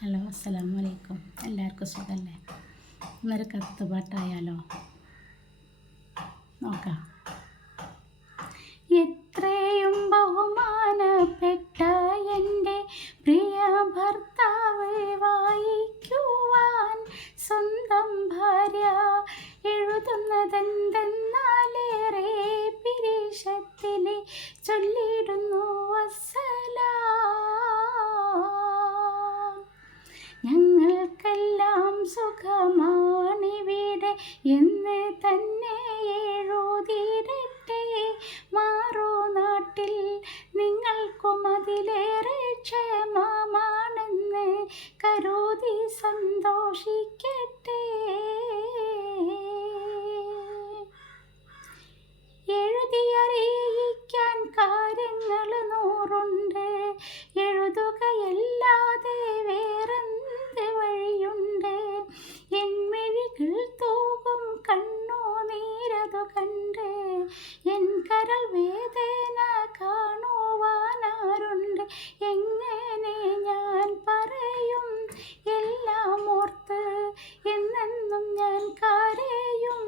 Hello, അസ്സലാമു അലൈക്കും. എല്ലാവർക്കും സുഖമല്ലേ? ഇന്നൊരു കത്തുപാട്ടായാലോ? നോക്കാം. എത്രയും ബഹുമാനപ്പെട്ട എൻ്റെ പ്രിയ ഭർത്താവ് വായിക്കുവാൻ സ്വന്തം ഭാര്യ എഴുതുന്നതെന്തെന്നാലേറെ പിരീഷത്തിൽ ചൊല്ലിടുന്നു ഞങ്ങൾക്കെല്ലാം സുഖമാണിവിടെ എന്ന് തന്നെ എഴുതിയിടട്ടെ. മാറുനാട്ടിൽ നിങ്ങൾക്കും അതിലേറെ ക്ഷേമമാണെന്ന് കരുതി സന്തോഷിക്കട്ടെ. എഴുതിയറിയിക്കാൻ കാര്യങ്ങൾ നൂറുണ്ട്, എഴുതുകയല്ലാതെ വേറെന്ത് വഴിയുണ്ട്? എൻമിഴികൾ തൂകും കണ്ണുനീരതു കണ്ട് എൻ കരൾ വേദന കാണുവാനാരുണ്ട്? എങ്ങനെ ഞാൻ പറയും എല്ലാം ഓർത്ത്? എന്നെന്നും ഞാൻ കരയും.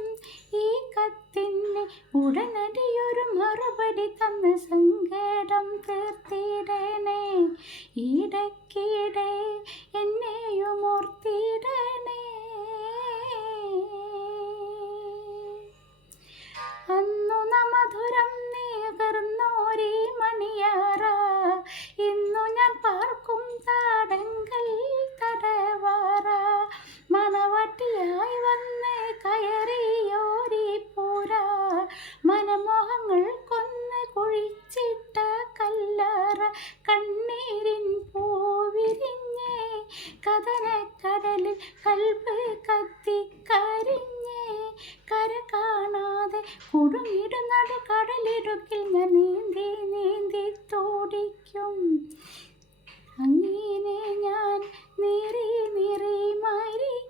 ഈ കത്തിന് ഉടനടിയൊരു മറുപടി തന്ന് സങ്കടം തീർത്തിടണേ. ഇടയ്ക്കിടെ എന്നെയും ഓർത്തിടണേ. അന്നു മധുരം നീകർന്നോരീ മണിയാറ, ഇന്നു ഞാൻ പാർക്കും താടങ്കൽ തടവാറ. മണവാട്ടിയായി വന്ന് കയറിയോരീ പൂര, മനമോഹങ്ങൾ കൊന്ന് കുഴിച്ചിട്ട കല്ലറ. കണ്ണീരിൻ പൂവിരിഞ്ഞ് കഥനക്കടലിൽ കൽബ് കത്തിക്കരിഞ്ഞ് കര കാണാതെ കുടുങ്ങിടുന്നടു കടലിടുക്കിൽ ഞാൻ നീന്തി നീന്തി തോടിക്കും. അങ്ങനെ ഞാൻ നീറി നീറി മരിക്കും.